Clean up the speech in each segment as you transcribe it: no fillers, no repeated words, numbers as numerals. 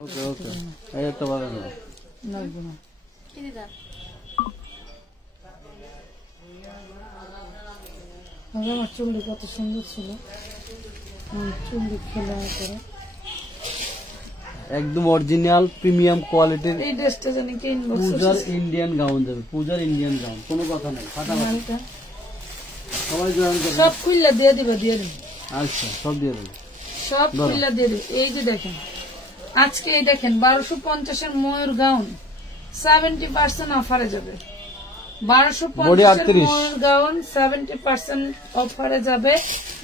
ওকে ওকে এই তো ভালো না লাগবে না কি দিদা আমার চুলটি কত সুন্দর ছিল চুলটি খেলা করে একদম অরিজিনাল প্রিমিয়াম কোয়ালিটির এই ড্রেসটা জানি কি ইনবক্স পূজার ইন্ডিয়ান গাউন দেবে পূজার ইন্ডিয়ান গাউন কোনো কথা নাই ফাটাফাটি সবাই জয়েন করবে সব খুললা দিয়ে দিবে আচ্ছা সব দিয়ে দেবে সব খুললা দিয়ে দিবে এই যে দেখেন আজকে এই দেখেন 1250 এর ময়ূর গাউন 70% অফারে যাবে 1250 এর ময়ূর গাউন 70% অফারে যাবে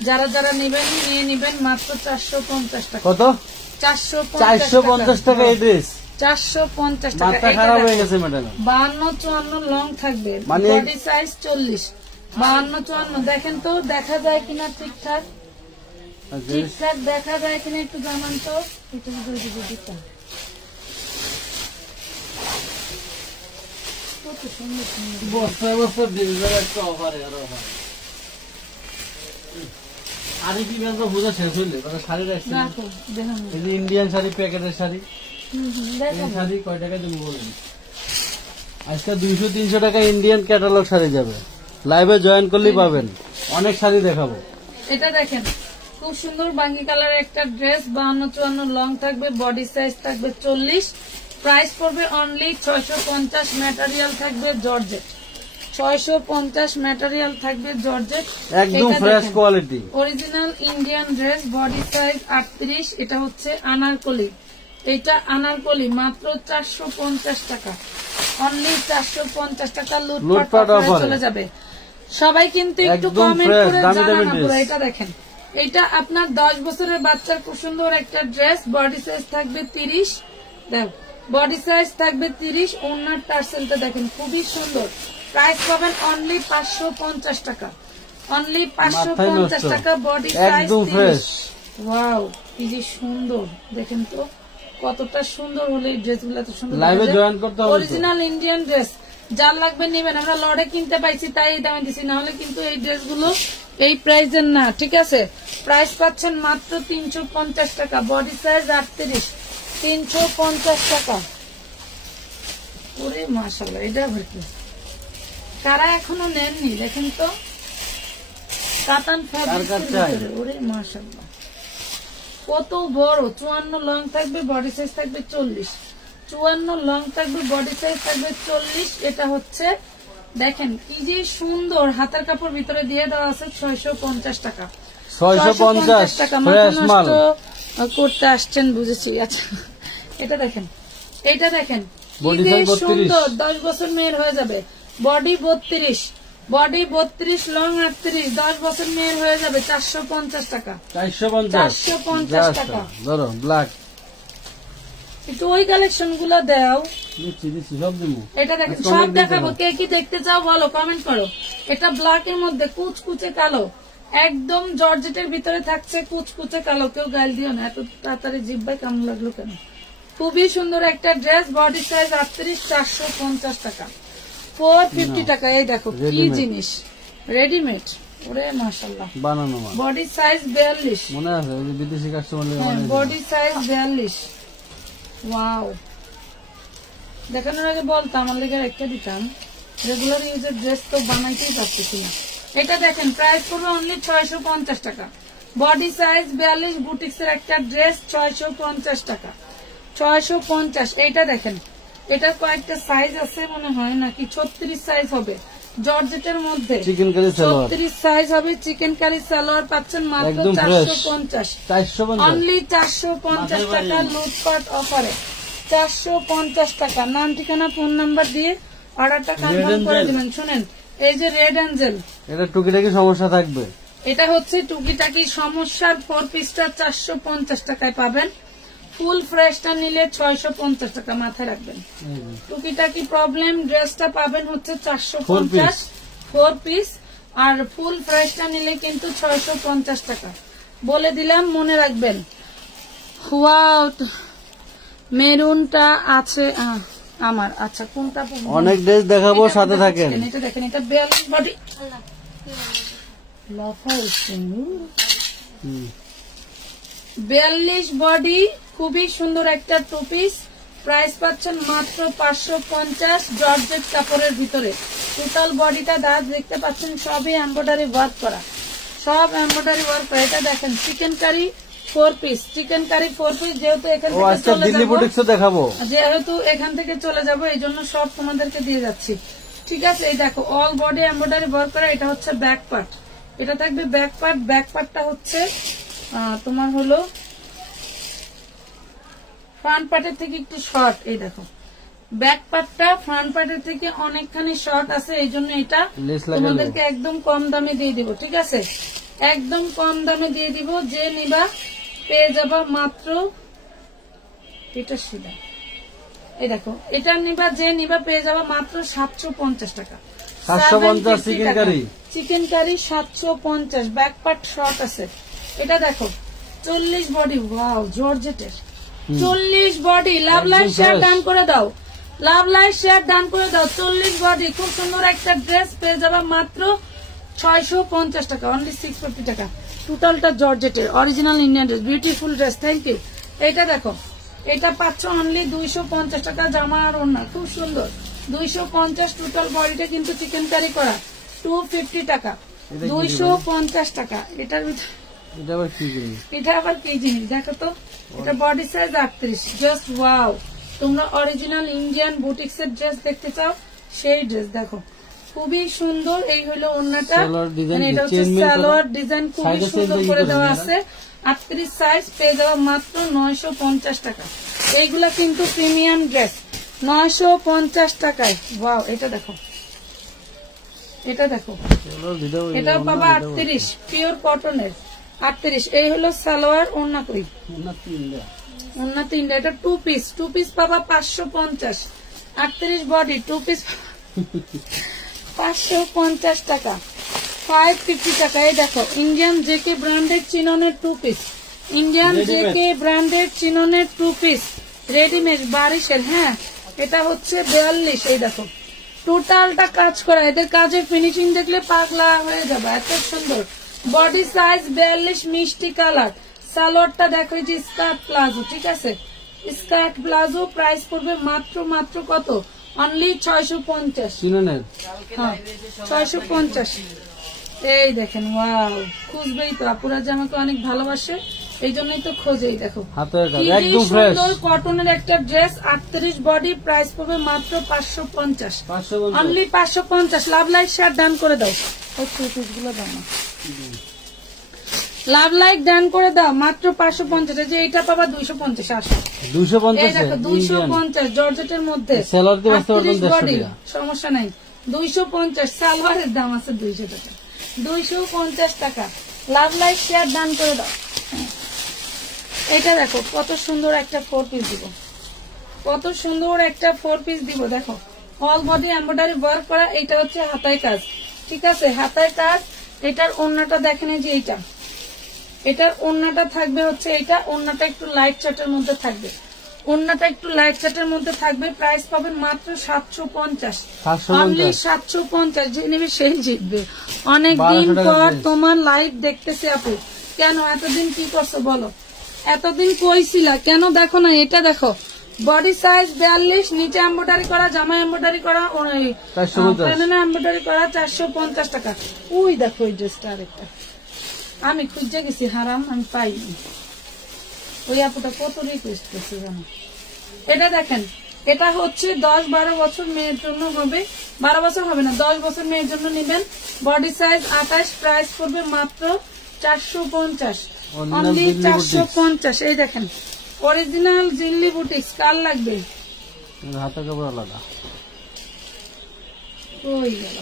যারা যারা নেবেন নিয়ে নেবেন মাত্র 450 টাকা কত 450 টাকা এই ড্রেস 450 টাকা মাথা খারাপ হয়ে গেছে ম্যাডাম 52 54 লং থাকবে বডি সাইজ 40 52 54 দেখেন তো দেখা যায় কিনা ঠিকঠাক ঠিকঠাক দেখা যায় কিনা একটু জানান তো এটা দিয়ে দিব দিতা কত সুন্দর সুন্দর বছর বছর ডিজাইন একটা অফারে আর অফার আরে কি বেলা বুঝা শেষ হইলে মানে শাড়ি রাখছে না তো দেখুন এই যে ইন্ডিয়ান শাড়ি প্যাকেটের শাড়ি দেখুন এই শাড়ি কয় টাকা দেবো বলেন আজকে 200-300 টাকা ইন্ডিয়ান ক্যাটালগ শাড়ি যাবে লাইভে জয়েন করলেই পাবেন অনেক শাড়ি দেখাবো এটা দেখেন খুব সুন্দর বাঙ্গি কালারের একটা ড্রেস 52-54 লং থাকবে বডি সাইজ থাকবে 40 প্রাইস পড়বে অনলি 650 ম্যাটেরিয়াল থাকবে জর্জেট 650 ম্যাটেরিয়াল থাকবে জর্জেট একদম fresh quality original Indian dress body size 38 এটা হচ্ছে আনারকলি এটা আনারকলি মাত্র 450 টাকা অনলি 450 টাকা লুটপাট অফারে চলে যাবে সবাই কিন্তু একটু কমেন্ট করে জানান আপনারা এটা দেখেন এটা আপনার 10 বছরের বাচ্চার খুব সুন্দর একটা ড্রেস বডি সাইজ থাকবে 30 দেখ বডি সাইজ থাকবে 30 ওনার টার্সেলটা দেখেন খুবই সুন্দর প্রাইস পাবেন অনলি 550 টাকা অনলি 550 টাকা বডি সাইজ একদম ফ্রেশ ওয়াও কি যে সুন্দর দেখেন তো কতটা সুন্দর হলে এই ড্রেসগুলো এত সুন্দর লাইভে জয়েন করতে হবে অরিজিনাল ইন্ডিয়ান ড্রেস যার লাগবে নেবেন আমরা লড়ে কিনতে পাইছি তাই এই দামে দিছি না হলে কিন্তু এই ড্রেসগুলো এই প্রাইসের না ঠিক আছে প্রাইস পাচ্ছেন মাত্র 350 টাকা বডি সাইজ 38 350 টাকা ওরে মাশাআল্লাহ এটা ভর্তি কারা এখনো নেননি দেখেন তো কাতান ফ্যাব্রিক ওরে মাশাআল্লাহ কত বড় 54 লং থাকবে বডি সাইজ থাকবে 40 54 লং থাকবে বডি সাইজ থাকবে 40 এটা হচ্ছে দেখেন কি যে সুন্দর হাতের কাপড় ভিতরে দিয়ে দেওয়া আছে 650 টাকা 650 টাকা ফ্রেশ মাল করতে আসছেন বুঝেছি আচ্ছা এটা দেখেন বডি সাইজ সুন্দর 10 বছর মেয়ের হয়ে যাবে বডি 32 লং 38 10 বছর মেয়ের হয়ে যাবে 450 টাকা 450 টাকা ধরো ব্ল্যাক একটু ওই কালেকশন গুলো দাও সব দেবো এটা দেখেন সব দেখাবো কে কি দেখতে চাও বলো কমেন্ট করো এটা ব্ল্যাক এর মধ্যে কুচকুচে কালো একদম জর্জেটের ভিতরে থাকছে কুচকুচে কালো কেউ গাল দিও না এত তাড়াতাড়ি জিব্বাই কেমন লাগলো কেন খুবই সুন্দর একটা ড্রেস বডি সাইজ 38 450 টাকা 450 টাকা এই দেখো কি জিনিস রেডিমেড ওরে মাশাআল্লাহ বানানো বডি সাইজ 42 মনে আছে ওই যে বিদেশি কাস্টমার বডি সাইজ 42 ওয়াও দেখানোর আগে বলতাম আমার লেগে একটা দিতাম রেগুলার ইউজের ড্রেস তো বানাইতেই পারতেছি না এটা দেখেন প্রাইস পড়বে অনলি 650 টাকা বডি সাইজ 42 বুটিক্সের একটা ড্রেস 650 টাকা 650 এইটা দেখেন এটা কয়েকটা সাইজ আছে মনে হয় নাকি 36 সাইজ হবে জর্জেটের মধ্যে চিকেন কারি সালোয়ার 36 সাইজ হবে চিকেন কারি সালোয়ার পাচ্ছেন মাত্র 450 অনলি 450 টাকা লুটপাট অফারে 450 টাকা নাম ঠিকানা ফোন নাম্বার দিয়ে অর্ডারটা কনফার্ম করে দিবেন শুনেন এই যে রেড এঞ্জেল এটা টুকিটাকি সমস্যা থাকবে এটা হচ্ছে টুকিটাকি সমস্যার 4 পিসটা 450 টাকায় পাবেন ফুল ফ্রেশটা নিলে 650 টাকা মাথায় রাখবেন টুকিটাকি প্রবলেম ড্রেসটা পাবেন হচ্ছে 450 4 পিস আর ফুল ফ্রেশটা নিলে কিন্তু 650 টাকা বলে দিলাম মনে রাখবেন ওয়াও মেরুনটা আছে আমার আচ্ছা কোনটা অনেক ড্রেস দেখাবো সাথে থাকেন এটা দেখেন এটা 42 বডি লাফা 42 বডি খুবই সুন্দর একটা 2 পিস, প্রাইস পাচ্ছেন মাত্র 550 জর্জেট কাপড়ের ভিতরে। টোটাল বডিটা দাঁত দেখতে পাচ্ছেন সবই এমব্রয়ডারি ওয়ার্ক করা, সব এমব্রয়ডারি ওয়ার্ক করা। এটা দেখেন chikankari 4 piece, chikankari 4 piece. যেহেতু এখান থেকে দিল্লি বুটিক্সও দেখাবো, যেহেতু এখান থেকে চলে যাবো এই জন্য সব তোমাদেরকে দিয়ে যাচ্ছি, ঠিক আছে। এই দেখো অল বডি এমব্রয়ডারি ওয়ার্ক করা। এটা হচ্ছে ব্যাক পার্ট, এটা থাকবে ব্যাক পার্ট। ব্যাক পার্টটা হচ্ছে তোমার হলো ফ্রন্ট পার্টের থেকে একটু শর্ট। এই দেখো ব্যাক পার্টটা ফ্রন্ট পার্টের থেকে অনেকখানি শর্ট আছে, এই জন্য এটা তোমাদেরকে একদম কম দামে দিয়ে দিব, ঠিক আছে। একদম কম দামে দিয়ে দিব, যে নিবা পেয়ে যাবা মাত্র, এটা সিধা, এই দেখো এটা নিবা, যে নিবা পেয়ে যাবা মাত্র 750 টাকা। 750 chikankari, chikankari 750, back part short আছে। এটা দেখো 40 বডি, ওয়াও জর্জেটের 40 body. Love life share done করে দাও, লাভ লাইফ শেয়ার ডান করে দাও। 40 বডি, খুব সুন্দর একটা ড্রেস পেয়ে যাবা মাত্র 650 টাকা, অনলি 650 টাকা। টোটালটা জর্জেটের original Indian dress, beautiful dress, thank you. এটা দেখো এটা পাচ্ছ অনলি 250 টাকা, জামা আর ওড়না খুব সুন্দর 250। টোটাল বডিটা কিন্তু চিকেন কারি করা 250 টাকা, 250 টাকা। এটার ভিতরে এটা আবার কি জিনিস দেখো তো, এটা বডি সাইজ 38, জাস্ট ওয়াও। তোমরা অরিজিনাল ইন্ডিয়ান বুটিক্স এর ড্রেস দেখতে চাও, সেই ড্রেস দেখো খুবই সুন্দর। এই হলো ওড়নাটা, এটা হচ্ছে সালোয়ার ডিজাইন খুবই সুন্দর করে দেওয়া আছে। 38 সাইজ পেয়ে যাওয়া মাত্র 950 টাকা। এইগুলা কিন্তু প্রিমিয়াম ড্রেস, 950 টাকায়। ওয়াও, এটা দেখো, এটা দেখো, এটাও পাবা 38, পিওর কটনের 38। এই হলো সালোয়ার, ওড়না কই, ওড়না 3টা। এটা 2 পিস, 2 পিস পাবা 550, 38 বডি 2 পিস 550 টাকা, 550 টাকা। এই দেখো ইন্ডিয়ান জেকে ব্র্যান্ডেড চিননের 2 পিস, ইন্ডিয়ান জেকে ব্র্যান্ডেড চিননের 2 পিস রেডিমেড বারিশের। হ্যাঁ, এটা হচ্ছে 42। এই দেখো টোটালটা কাজ করা, এদের কাজের ফিনিশিং দেখলে পাগলা হয়ে যাবে, এত সুন্দর। বডি সাইজ 42, মিষ্টি কালার। সালোয়ারটা দেখো, এই যে স্কার্ট প্লাজো, ঠিক আছে, স্কার্ট প্লাজো। প্রাইস পড়বে মাত্র মাত্র কত, অনলি 650। হ্যাঁ 650। এই দেখেন, ওয়াও, খুঁজবেই তো, আপুরা যে আমাকে অনেক ভালোবাসে এই জন্যই তো খোঁজেই। দেখো সুন্দর কটনের একটা ড্রেস, 38 বডি, প্রাইস পড়বে মাত্র 550, only 550। Love like share done করে দাও, গুলো দাও না, লাভ লাইক ডান করে দাও মাত্র 550। যে এটা পাবা 250, আসো 250 জর্জেটের মধ্যে, বডি সমস্যা নাই, 250। সালোয়ারের দাম আছে 200 টাকা, 250 টাকা। লাভ লাইক শেয়ার ডান করে দাও। এটা দেখো কত সুন্দর একটা 4 পিস দিব, কত সুন্দর একটা 4 পিস দিব। দেখো অল বডি এমব্রয়ডারি ওয়ার্ক করা। এটা হচ্ছে হাতায় কাজ, ঠিক আছে, হাতায় কাজ। এটার ওড়নাটা দেখেন, এই যে এইটা, এটার ওড়নাটা থাকবে হচ্ছে এইটা, ওড়নাটা একটু লাইট চার্টের মধ্যে থাকবে, ওড়নাটা একটু লাইট চার্টের মধ্যে থাকবে। প্রাইস পাবেন মাত্র 750, অনলি 750। যে নেবে সেই জিতবে। অনেকদিন পর তোমার লাইভ দেখতেছি আপু, কেন এতদিন কি করছো বলো, এতদিন কইছিলা কেন? দেখো না, এটা দেখো বডি সাইজ 42, নিচে এমব্রয়ডারি করা, জামা এমব্রয়ডারি করা, এমব্রয়ডারি করা, 450 টাকা। ওই দেখো এই ড্রেসটা আরেকটা, আমি খুঁজে গেছি, হারাম আমি পাইনি। ওই আপুটা কত রিকোয়েস্ট করছে জানো। এটা দেখেন, এটা হচ্ছে 10-12 বছর মেয়ের জন্য হবে, 12 বছর হবে না, 10 বছর মেয়ের জন্য নেবেন। বডি সাইজ 28, প্রাইস পড়বে মাত্র 450, অনলি 450। এই দেখেন অরিজিনাল দিল্লি বুটিক্স, কার লাগবে? হাতে কাপড় আলাদা, ওই গেল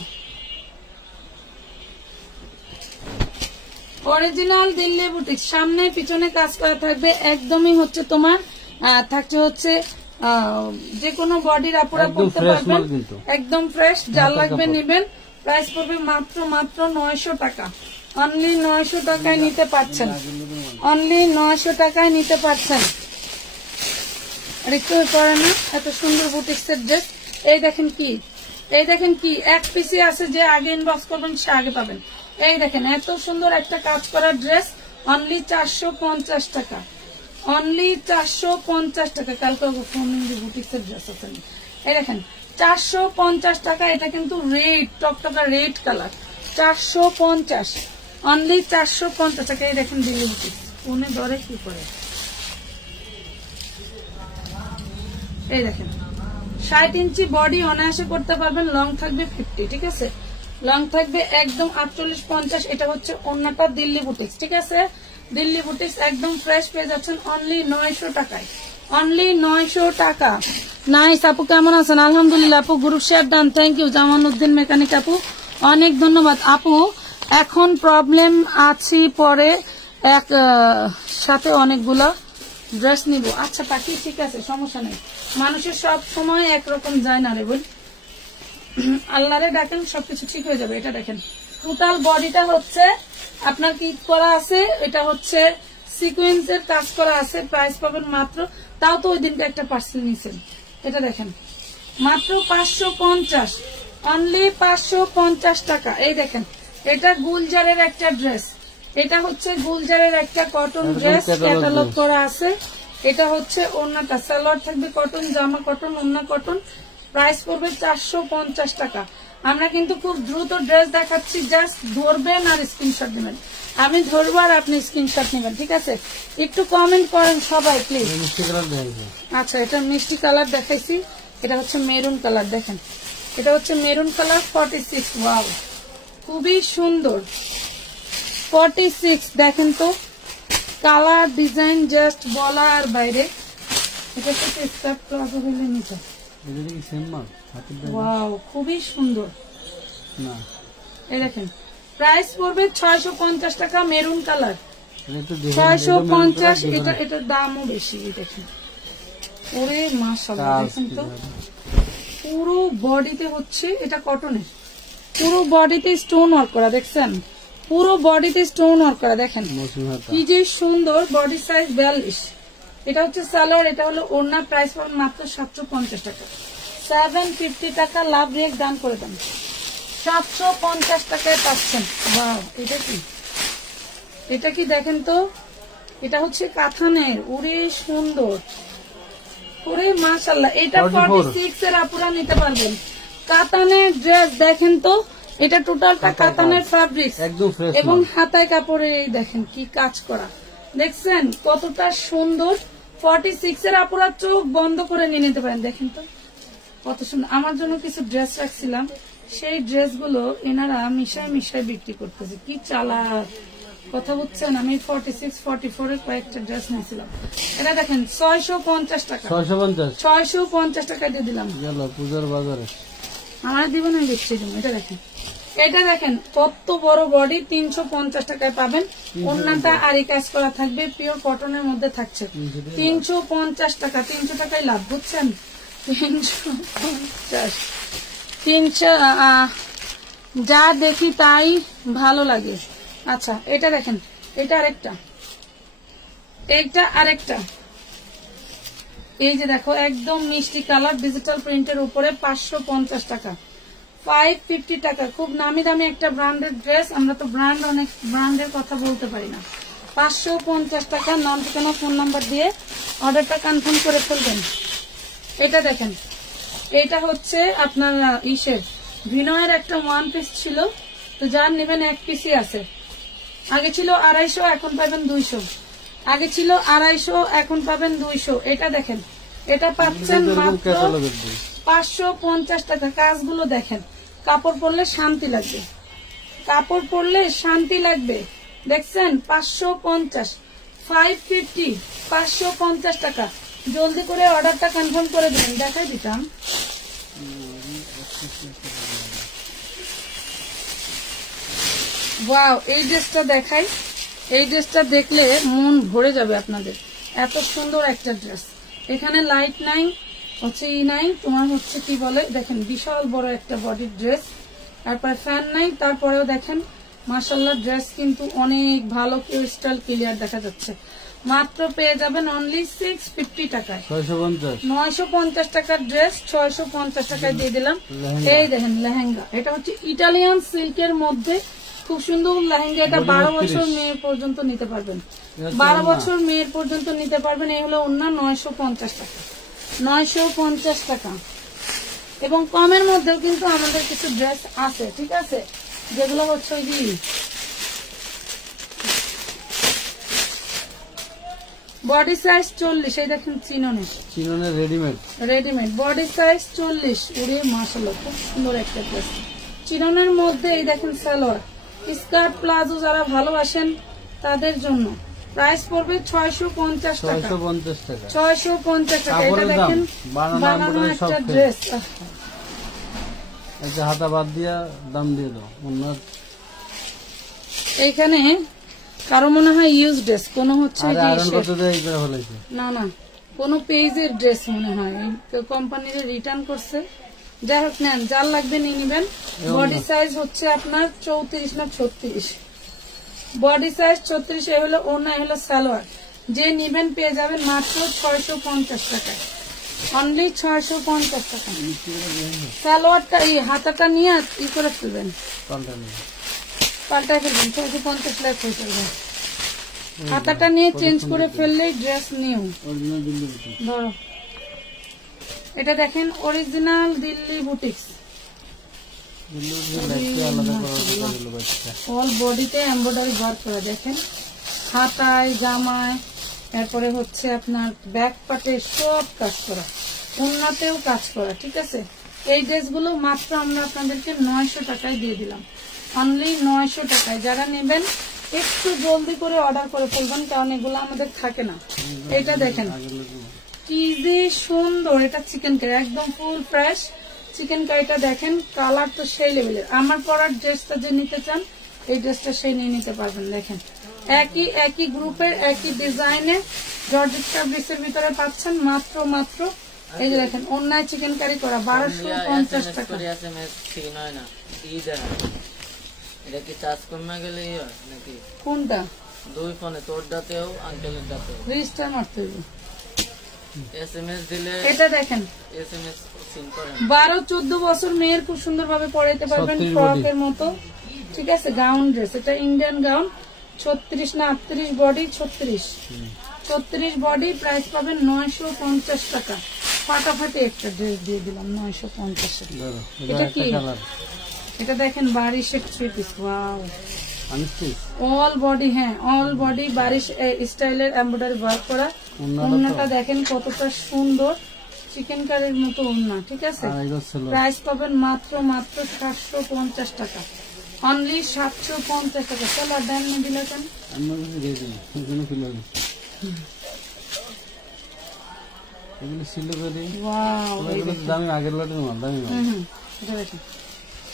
অরিজিনাল দিল্লি বুটিক্স। সামনে পিছনে কাজ করা থাকবে, একদমই হচ্ছে তোমার থাকছে হচ্ছে যে কোনো বডির আপুরা পড়তে পারবেন, একদম ফ্রেশ। যার লাগবে নেবেন। প্রাইস পড়বে মাত্র মাত্র 900 টাকা, অনলি 900 টাকায় নিতে পারছেন, অনলি 900 টাকায় নিতে পারছেন। রিকোয়েস্ট করে না, এত সুন্দর বুটিক্স এর ড্রেস। এই দেখেন কি, এই দেখেন কি, এক পিসে আছে, যে আগে ইনবক্স করবেন সে আগে পাবেন। এই দেখেন এত সুন্দর একটা কাজ করা ড্রেস, অনলি 450 টাকা, অনলি 450 টাকা। কালকে ফোন বুটিক্সের ড্রেস আছে, এই দেখেন 450 টাকা। এটা কিন্তু রেড টকটকা রেড কালার, 450 অনলি 450 টাকা। এই দেখেন দিল্লি বুটিক্স, ফোনে ধরে কি করে, এই দেখেন 60 ইঞ্চি বডি অনায়াসে করতে পারবেন। লং থাকবে 50, ঠিক আছে, লং থাকবে একদম 48-50। এটা হচ্ছে অন্যটা দিল্লি বুটিক্স, ঠিক আছে, দিল্লি বুটিক্স একদম ফ্রেশ পেয়ে যাচ্ছেন অনলি 900 টাকায়, অনলি 900 টাকা। নাইস আপু, কেমন আছেন? আলহামদুলিল্লাহ আপু, group share done, thank you. Zamanuddin mechanic আপু, অনেক ধন্যবাদ আপু। এখন প্রবলেম আছি, পরে এক সাথে অনেকগুলা ড্রেস নিব। আচ্ছা পাখি, ঠিক আছে, সমস্যা নেই। মানুষের সব সময় একরকম যায় না রে বল, আল্লাহরে ডাকেন সবকিছু ঠিক হয়ে যাবে। এটা দেখেন টোটাল বডিটা হচ্ছে আপনার কি করা আছে, এটা হচ্ছে সিকোয়েন্সের কাজ করা আছে। প্রাইস পাবেন মাত্র, তাও তো ওই দিনটা একটা পার্সেল নিয়েছেন। এটা দেখেন মাত্র 550, অনলি 550 টাকা। এই দেখেন এটা গুলজারের একটা ড্রেস, এটা হচ্ছে গুলজারের একটা কটন ড্রেস, ক্যাটালগ করা আছে। এটা হচ্ছে ওড়নাটা, সালোয়ার থাকবে কটন, জামা কটন, ওড়না কটন। প্রাইস পড়বে 450 টাকা। আমরা কিন্তু খুব দ্রুত ড্রেস দেখাচ্ছি, জাস্ট ধরবেন আর স্ক্রিনশট নেবেন। আমি ধরবো আর আপনি স্ক্রিনশট নেবেন, ঠিক আছে? একটু কমেন্ট করেন সবাই প্লিজ। আচ্ছা, এটা মিষ্টি কালার দেখাইছি, এটা হচ্ছে মেরুন কালার। দেখেন এটা হচ্ছে মেরুন কালার 46। ওয়াও, খুবই সুন্দর 46। দেখেন তো কালার ডিজাইন জাস্ট বলার বাইরে। এটা হচ্ছে স্কার্ট প্লাজো হইলে নিচে। ওয়াও, খুবই সুন্দর। এই দেখেন প্রাইস পড়বে 650 টাকা, মেরুন কালার 650। এটার দামও বেশি। দেখেন ওরে মাশাআল্লাহ, দেখেন তো পুরো বডিতে হচ্ছে, এটা কটনের, পুরো বডিতে স্টোন ওয়ার্ক করা। দেখছেন পুরো বডিতে স্টোন ওয়ার্ক করা, দেখেন কি যে সুন্দর। Body size 42। এটা হচ্ছে সালোয়ার, এটা হলো ওড়না। প্রাইস পাবেন মাত্র 750 টাকা, 750 টাকা। লাভ রেক দান করে দেন, 750 টাকায় পাচ্ছেন। ওয়াও, এটা কি, এটা কি দেখেন তো, এটা হচ্ছে কাতানের। ওরে সুন্দর, ওরে মাশাআল্লাহ। এটা 46 এর আপুরা নিতে পারবেন। কাতানের ড্রেস দেখেন তো, এটা টোটালটা কাতানের ফ্যাব্রিক এবং হাতায় কাপড়ে দেখেন কি কাজ করা। দেখছেন কতটা সুন্দর। 46 এর আপুরা চোখ বন্ধ করে নিয়ে নিতে পারেন। দেখেন তো কত সুন্দর। আমার জন্য কিছু ড্রেস রাখছিলাম, সেই ড্রেসগুলো এনারা মিশায় মিশায় বিক্রি করতেছে। কি চালাক কথা বুঝছেন। আমি 46, 44 এর কয়েকটা ড্রেস নিয়েছিলাম। এটা দেখেন 650 টাকা, 650 টাকা দিয়ে দিলাম। পূজার বাজারে আমার দিবেন, আমি দেখছি। এটা দেখেন, এটা দেখেন কত বড় বডি, 350 টাকায় পাবেন। ওড়নাটা আরি কাজ করা থাকবে, পিওর কটনের মধ্যে থাকছে। 350 টাকা, 300 টাকায় লাভ, বুঝছেন? 350, 300 যা দেখি তাই ভালো লাগে। আচ্ছা এটা দেখেন, এটা আরেকটা, এইটা আরেকটা। এই যে দেখো একদম মিষ্টি কালার, ডিজিটাল প্রিন্টের উপরে 550 টাকা, 550 টাকা। খুব নামি দামি একটা ব্র্যান্ডের ড্রেস। আমরা তো ব্র্যান্ড, অনেক ব্র্যান্ডের কথা বলতে পারি না। 550 টাকা। নাম ঠিকানা ফোন নাম্বার দিয়ে অর্ডারটা কনফার্ম করে ফেলবেন। এটা দেখেন, এটা হচ্ছে আপনার ইসের ভিনয়ের একটা ওয়ান পিস ছিল, তো যার নেবেন এক পিসই আছে। আগে ছিল 250, এখন পাবেন 200। আগে ছিল 250, এখন পাবেন 200। এটা দেখেন, এটা পাচ্ছেন মাত্র 550 টাকা। কাজগুলো দেখেন, কাপড় পরলে শান্তি লাগবে, কাপড় পরলে শান্তি লাগবে। দেখছেন 550, 550, 550 টাকা। জলদি করে অর্ডারটা কনফার্ম করে দেবেন। দেখাই দিতাম, ওয়াও এই ড্রেসটা দেখাই। এই ড্রেসটা দেখলে মন ভরে যাবে আপনাদের, এত সুন্দর একটা ড্রেস। এখানে লাইট নাই, হচ্ছে নাই, তোমার হচ্ছে কি বলে, দেখেন বিশাল বড় একটা বডির ড্রেস। তারপরে ফ্যান নাই, তারপরেও দেখেন মাশাআল্লাহ ড্রেস কিন্তু অনেক ভালো, ক্রিস্টাল ক্লিয়ার দেখা যাচ্ছে। মাত্র পেয়ে যাবেন অনলি 650 টাকায়, 950 টাকার ড্রেস 650 টাকায় দিয়ে দিলাম। এই দেখেন লেহেঙ্গা, এটা হচ্ছে ইটালিয়ান সিল্কের মধ্যে খুব সুন্দর লেহেঙ্গা, এটা 12 বছর মেয়ের পর্যন্ত নিতে পারবেন, 12 বছর মেয়ের পর্যন্ত নিতে পারবেন। এই হলো ওন্না, 950 টাকা, 950 টাকা। এবং কমের মধ্যেও কিন্তু আমাদের কিছু ড্রেস আছে, ঠিক আছে, যেগুলো হচ্ছে ওই বডি সাইজ 40, এই দেখেন চিননের রেডিমেড বডি সাইজ 40। ওরে মাশাআল্লাহ, খুব সুন্দর একটা ড্রেস চিননের মধ্যে। এই দেখেন সালোয়ার, স্কার্ট, প্লাজো যারা ভালোবাসেন তাদের জন্য প্রাইস পড়বে 650 টাকা, 650 টাকা। এটা দেখেন বানানো একটা ড্রেস, হাতা বাদ দিয়া দাম দিয়ে দাও। এইখানে কারো মনে হয় ইউজ ড্রেস, কোন হচ্ছে না না, কোন পেজের ড্রেস মনে হয়, কোম্পানির রিটার্ন করছে। যাই হোক, নেন, যার লাগবে নিয়ে নিবেন। বডি সাইজ হচ্ছে আপনার 34 না 36, বডি সাইজ 34। এ হলো ওড়না, হলো সালোয়ার। যে নিবেন পেয়ে যাবেন মাত্র 650 টাকায়, অনলি 650 টাকা। সালোয়ারটা এই হাতাটা নিয়ে ই করে ফেলবেন, পাল্টায় ফেলবেন, 650 লাখ হয়ে যাবে। হাতাটা নিয়ে চেঞ্জ করে ফেললেই ড্রেস নিউ। ধরো, এটা দেখেন অরিজিনাল দিল্লি বুটিক্স, অল বডিতে এমব্রয়ডারি ওয়ার্ক করা, দেখেন হাতায়, জামায়, এরপরে হচ্ছে আপনার ব্যাক পার্টে সব কাজ করা, ওড়নাতেও কাজ করা, ঠিক আছে। এই ড্রেসগুলো মাত্র আমরা আপনাদেরকে 900 টাকায় দিয়ে দিলাম, অনলি 900 টাকায়। যারা নেবেন একটু জলদি করে অর্ডার করে ফেলবেন, কারণ এগুলো আমাদের থাকে না। এটা দেখেন কি যে সুন্দর, এটা চিকেন কারি, একদম ফুল ফ্রেশ চিকেন কারিটা দেখেন, কালার তো সেই লেভেলের। আমার পরার ড্রেসটা যে নিতে চান, এই ড্রেসটা সেই নিয়ে নিতে পারবেন। দেখেন একই গ্রুপের, একই ডিজাইনের জর্জেট ফ্যাব্রিক্সের ভিতরে পাচ্ছেন মাত্র এই যে দেখেন অন্যায় চিকেন কারি করা 1250 টাকা। এটা কি চার্জ কমে গেলে নাকি? কোনটা? দুই ফোনে, তোর দাতেও আঙ্কেলের দাতেও রেজিস্টার মারতে হবে, এসএমএস দিলে। এটা দেখেন এসএমএস সিন করেন, 12-14 বছর মেয়ের খুব সুন্দর ভাবে পরাইতে পারবেন, ফ্রকের মতো, ঠিক আছে। গাউন ড্রেস, এটা ইন্ডিয়ান গাউন, 36 না 38 বডি, 36 বডি। প্রাইস পাবেন 950 টাকা। ফাটাফাটি একটা ড্রেস দিয়ে দিলাম 950। এটা কি? এটা দেখেন বারিশের 3 পিস, ওয়াও, অল বডি, হ্যাঁ অল বডি বারিশ স্টাইলের এমব্রয়ডারি ওয়ার্ক করা। ওড়নাটা দেখেন কতটা সুন্দর, চিকেন কারির মতো ওড়না, ঠিক আছে। প্রাইস পাবেন মাত্র 750 টাকা, অনলি 750 টাকা। চলো আর দাম নিয়ে দিলে কেন?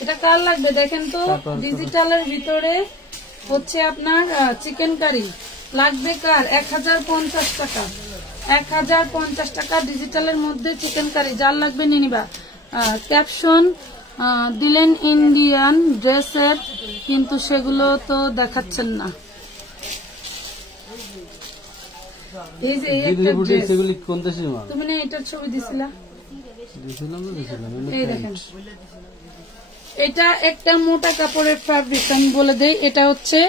এটা কার লাগবে দেখেন তো। ডিজিটালের ভিতরে হচ্ছে আপনার চিকেন কারি লাগবে কার? 1050 টাকা, 1050 টাকা ডিজিটালের মধ্যে চিকেন কারি। যার লাগবে নিয়ে নিবা। ক্যাপশন দিলেন ইন্ডিয়ান ড্রেসের, কিন্তু সেগুলো তো দেখাচ্ছেন না। এই যে তুমি না এটার ছবি দিছিলা, এই দেখেন, এটা একটা মোটা কাপড়ের ফ্যাব্রিক। আমি বলে দেই, এটা হচ্ছে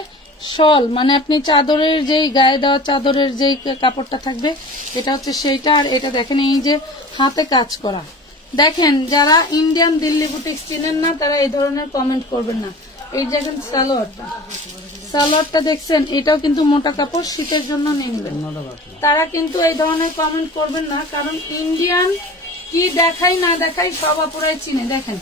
শল, মানে আপনি চাদরের যেই গায়ে দেওয়া চাদরের যেই কাপড়টা থাকবে, এটা হচ্ছে সেইটা। আর এটা দেখেন এই যে হাতে কাজ করা, দেখেন যারা ইন্ডিয়ান দিল্লি বুটিক্স চিনেন না তারা এই ধরনের কমেন্ট করবেন না। এই দেখেন সালোয়ারটা দেখছেন, এটাও কিন্তু মোটা কাপড়, শীতের জন্য নিবেন। তারা কিন্তু এই ধরনের কমেন্ট করবেন না, কারণ ইন্ডিয়ান কি দেখাই না দেখাই সব আপুরাই চিনে। দেখেন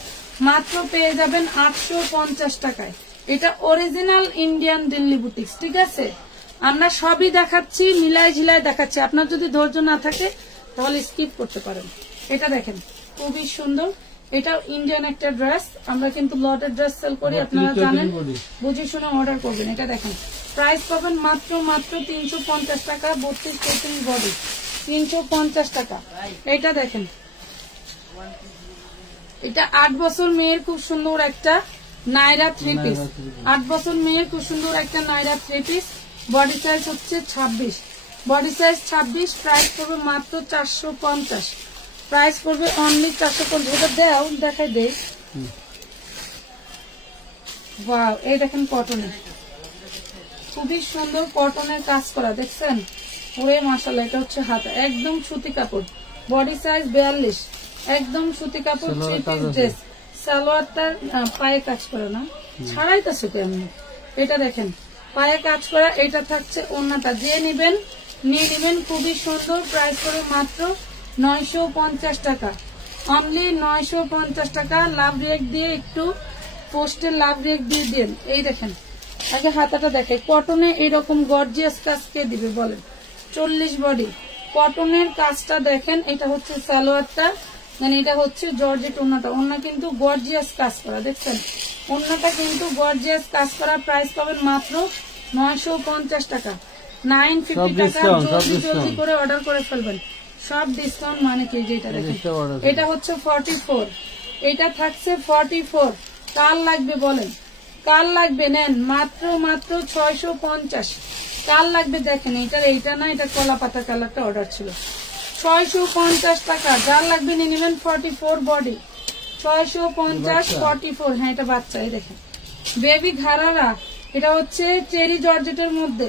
মাত্র পেয়ে যাবেন 850 টাকায়। এটা অরিজিনাল ইন্ডিয়ান দিল্লি বুটিক্স, ঠিক আছে। আমরা সবই দেখাচ্ছি, মিলাই ঝিলাই দেখাচ্ছি। আপনার যদি ধৈর্য না থাকে তাহলে স্কিপ করতে পারেন। এটা দেখেন খুবই সুন্দর, এটা ইন্ডিয়ান একটা ড্রেস। আমরা কিন্তু লটের ড্রেস সেল করি, আপনারা জানেন, বুঝে শুনে অর্ডার করবেন। এটা দেখেন প্রাইস পাবেন মাত্র 350 টাকা, 32-33 বডি, 350 টাকা। এটা দেখেন, এটা 8 বছর মেয়ের খুব সুন্দর একটা নাইরা 3 পিস, 8 বছর মেয়ের খুব সুন্দর একটা নাইরা 3 পিস। বডি সাইজ হচ্ছে 26, বডি সাইজ 26। প্রাইস পড়বে মাত্র 450, প্রাইস পড়বে অনলি 450। এটা দেও, দেখাই দেই, ওয়াও, এই দেখেন কটনের, খুবই সুন্দর কটনের কাজ করা, দেখছেন? ওরে মাশাআল্লাহ, এটা হচ্ছে হাতা, একদম সুতি কাপড়, বডি সাইজ 42, একদম সুতি কাপড়, থ্রি পিস ড্রেস। সালোয়ারটা পায়ে কাজ করে না, ছাড়াইতেছে কেমন, এটা দেখেন পায়ে কাজ করা। এটা থাকছে ওড়নাটা, যে নিবেন নিয়ে নিবেন, খুবই সুন্দর। প্রাইস করে মাত্র 950 টাকা, অনলি 950 টাকা। লাভ রেক দিয়ে একটু পোস্টের লাভ রেক দিয়ে দেন। এই দেখেন আগে হাতাটা দেখে, কটনে এরকম গর্জিয়াস কাজ কে দিবে বলেন? 40 বডি কটনের কাজটা দেখেন। এটা হচ্ছে সালোয়ারটা, মানে এটা হচ্ছে জর্জেট ওড়নাটা, ওড়না কিন্তু গর্জিয়াস কাজ করা, দেখছেন? ওড়নাটা কিন্তু গর্জিয়াস কাজ করা। প্রাইস পাবেন মাত্র 950 টাকা, 950 টাকা। জলদি জলদি করে অর্ডার করে ফেলবেন, সব ডিসকাউন্ট। মানে কি, যেটা দেখেন এটা হচ্ছে 44, এটা থাকছে 44। কার লাগবে বলেন? কার লাগবে নেন, মাত্র মাত্র 650। কার লাগবে দেখেন, এইটা না, এটা কলা পাতা কালারটা অর্ডার ছিল, 650 টাকা। যার লাগবে নিয়ে নেবেন। 44 বডি, 650, 44। হ্যাঁ, এটা বাচ্চা। এই দেখেন বেবি ঘাড়ারা, এটা হচ্ছে চেরি জর্জেটের মধ্যে,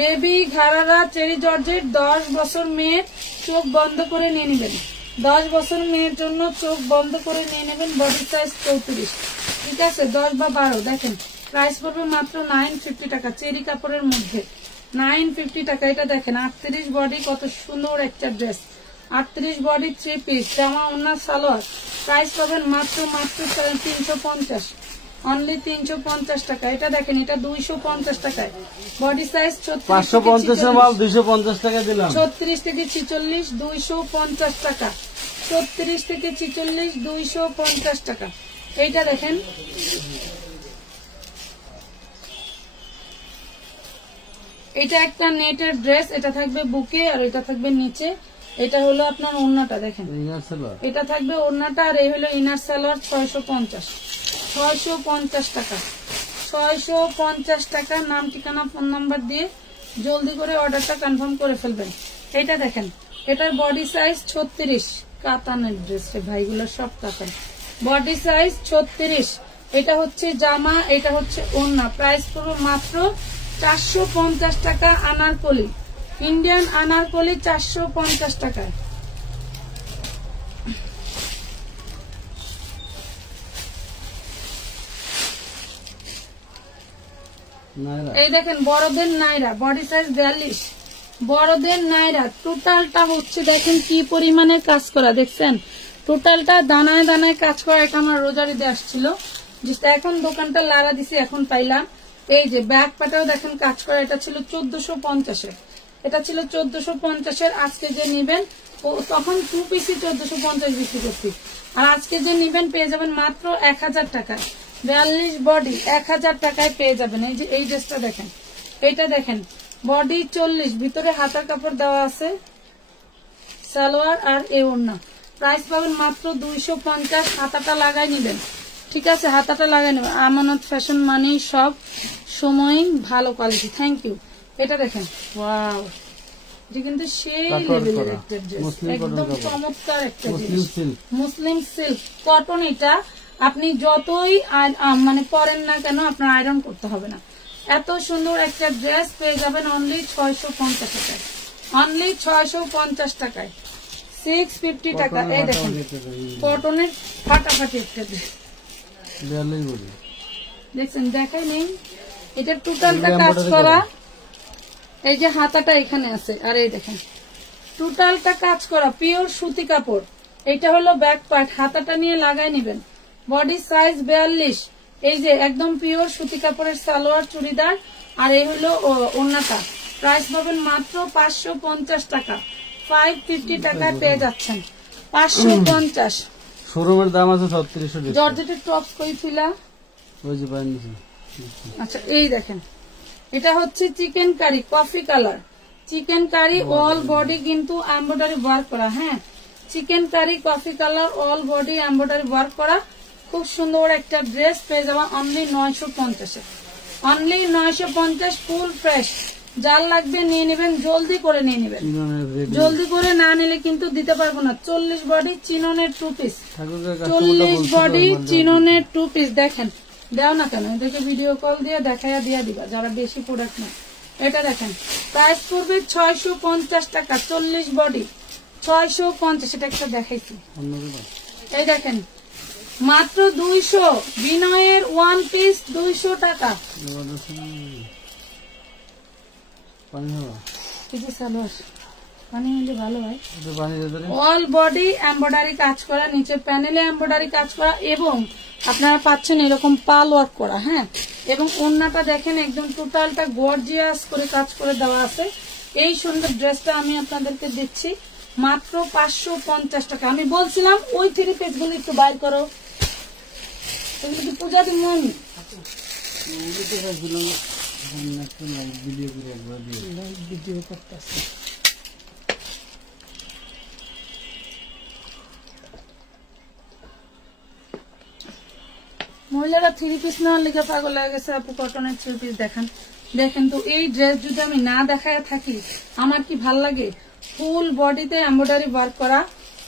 বেবি ঘাড়ারা চেরি জর্জেট। 10 বছর মেয়ের, চোখ বন্ধ করে নিয়ে নেবেন, 10 বছর মেয়ের জন্য চোখ বন্ধ করে নিয়ে নেবেন। বডি সাইজ 34, ঠিক আছে, 10 বা 12। দেখেন প্রাইস পড়বে মাত্র 950 টাকা, চেরি কাপড়ের মধ্যে 950 টাকা। এটা দেখেন 38 বডি, কত সুন্দর একটা ড্রেস, 38 বডি, 3 পিস, জামা ওড়না সালোয়ার। প্রাইস পাবেন মাত্র মাত্র 350, অনলি 350 টাকা। এটা দেখেন, এটা 250 টাকায়, বডি সাইজ 550 এর মাল 250 টাকা দিলাম। 36 থেকে 46, 250 টাকা, 36 থেকে 46, 250 টাকা। এইটা দেখেন, এটা একটা নেটের ড্রেস, এটা থাকবে বুকে আর এটা থাকবে নিচে। এটা হলো আপনার ওড়নাটা, দেখেন এটা থাকবে ওড়নাটা, আর এই হলো ইনার সালোয়ার। 650, 650 টাকা, 650 টাকা। নাম, ঠিকানা, ফোন নাম্বার দিয়ে জলদি করে অর্ডারটা কনফার্ম করে ফেলবেন। এটা দেখেন, এটার বডি সাইজ 36, কাতানের ড্রেস রে ভাইগুলো, সব কাতান। বডি সাইজ 36, এটা হচ্ছে জামা, এটা হচ্ছে ওড়না। প্রাইস পুরো মাত্র 450 টাকা। আনারকলি, ইন্ডিয়ান আনারকলি 450 টাকায়। এই দেখেন বড়দের নাইরা, বডি সাইজ 42, বড়দের নাইরা। টোটালটা হচ্ছে দেখেন কি পরিমাণে কাজ করা, দেখছেন? টোটালটা দানায় দানায় কাজ করা। এটা আমার রোজারিতে আসছিল, এখন দোকানটা লাড়া দিছি, এখন পাইলাম। এই যে ব্যাক পাটাও দেখেন কাজ করা, এটা ছিল 1450-এর, এটা ছিল 1450-এর। আজকে যে নিবেন, তখন 2 পিসি 1450 বিক্রি করছি, আর আজকে যে নিবেন পেয়ে যাবেন মাত্র 1000 টাকায়। 42 বডি 1000 টাকায় পেয়ে যাবেন। এই যে এই ড্রেসটা দেখেন, এইটা দেখেন, বডি 40, ভিতরে হাতার কাপড় দেওয়া আছে, সালোয়ার আর এই ওড়না। প্রাইস পাবেন মাত্র 250। হাতাটা লাগাই নিবেন, ঠিক আছে, হাতাটা লাগাই নেবেন। আমানত ফ্যাশন মানে সব সময় ভালো কোয়ালিটি। Thank you. এটা দেখেন, ওয়াও, এটা কিন্তু সেই লেভেলের একটা ড্রেস, একদম চমৎকার একটা জিনিস। মুসলিম সিল্ক কটন। এটা আপনি যতই মানে পরেন না কেন, আপনার আয়রন করতে হবে না। এত সুন্দর একটা ড্রেস পেয়ে যাবেন অনলি 650 টাকায়, অনলি 650 টাকায়, 650 টাকা। এই দেখেন কটনের ফাটাফাটি একটা ড্রেস, দেখছেন? দেখাই নেই, এটা টোটালটা কাজ করা। এই যে হাতাটা এখানে আছে, আর এই দেখেন টোটালটা কাজ করা, পিওর সুতি কাপড়। এটা হলো ব্যাক পার্ট, হাতাটা নিয়ে লাগাই নিবেন। বডি সাইজ 42, এই যে একদম পিওর সুতি কাপড়ের সালোয়ার চুড়িদার, আর এই হলো ওড়নাটা। প্রাইস পাবেন মাত্র 550 টাকা, 550 টাকায় পেয়ে যাচ্ছেন, 550। শোরুমের দাম আছে 3600 টাকা। জর্জেটের টপ কই ফিলা, ওই যে বাইরে। আচ্ছা এই দেখেন, এটা হচ্ছে chikankari, coffee colour, chikankari, all body কিন্তু এমব্রয়ডারি ওয়ার্ক করা। হ্যাঁ, chikankari coffee colour, all body embroidery work করা। খুব সুন্দর একটা ড্রেস পেয়ে যাওয়া অনলি 950, অনলি 950, ফুল ফ্রেশ। যার লাগবে নিয়ে নেবেন, জলদি করে নিয়ে নেবেন, জলদি করে না নিলে কিন্তু দিতে পারবো না। 40 বডি চিননের 2 পিস, 40 বডি চিননের 2 পিস। দেখেন দেও না কেন, এদেরকে ভিডিও কল দিয়ে দেখাইয়া দিয়ে দিবা যারা বেশি প্রোডাক্ট নেয়। এটা দেখেন প্রাইস পড়বে 650 টাকা, 40 বডি 650। এটা একটা দেখাইছি, এই দেখেন মাত্র 200। বিনয়ের ওয়ান পিস 200 টাকা। পানি হলে ভালো হয়। অল বডি এমব্রয়ডারি কাজ করা, নিচে প্যানেলে এমব্রয়ডারি কাজ করা, এবং আপনারা পাচ্ছেন এরকম পাল ওয়ার্ক করা। হ্যাঁ, এবং ওড়নাটা দেখেন একদম টোটালটা গর্জিয়াস করে কাজ করে দেওয়া আছে। এই সুন্দর ড্রেসটা আমি আপনাদেরকে দিচ্ছি মাত্র 550 টাকা। আমি বলছিলাম ওই 3 পিস গুলো একটু বাইর করো, এগুলো কি পূজা দিন ভিডিও করতেছে। মহিলারা 3 পিস নেওয়ার লিগে পাগল হয়ে গেছে। আপু কটনের 3 পিস দেখান। দেখেন তো এই ড্রেস যদি আমি না দেখায় থাকি আমার কি ভাল লাগে। ফুল বডিতে এমব্রয়ডারি ওয়ার্ক করা,